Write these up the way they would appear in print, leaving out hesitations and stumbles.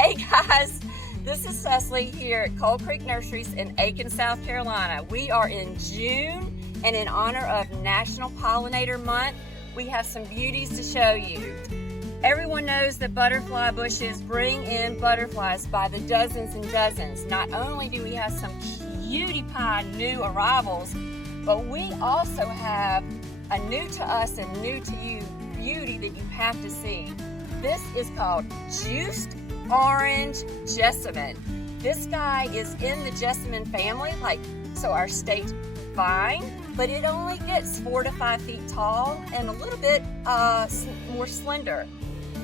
Hey guys, this is Cecily here at Coal Creek Nurseries in Aiken, South Carolina. We are in June, and in honor of National Pollinator Month, we have some beauties to show you. Everyone knows that butterfly bushes bring in butterflies by the dozens and dozens. Not only do we have some cutie pie new arrivals, but we also have a new to us and new to you beauty that you have to see. This is called Juiced Orange Jessamine. This guy is in the Jessamine family, so our state vine, but it only gets 4 to 5 feet tall and a little bit more slender.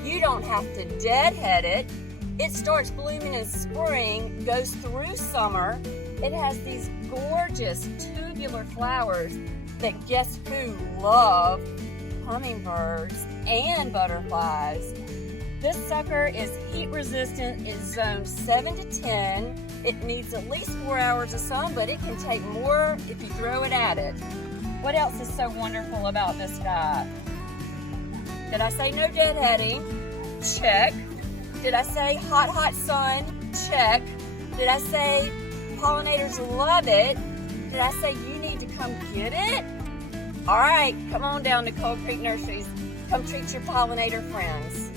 You don't have to deadhead it. It starts blooming in spring, goes through summer. It has these gorgeous tubular flowers that guess who love? Hummingbirds and butterflies. This sucker is heat resistant, it's zone 7 to 10. It needs at least 4 hours of sun, but it can take more if you throw it at it. What else is so wonderful about this guy? Did I say no deadheading? Check. Did I say hot, hot sun? Check. Did I say pollinators love it? Did I say you need to come get it? All right, come on down to Coal Creek Nurseries. Come treat your pollinator friends.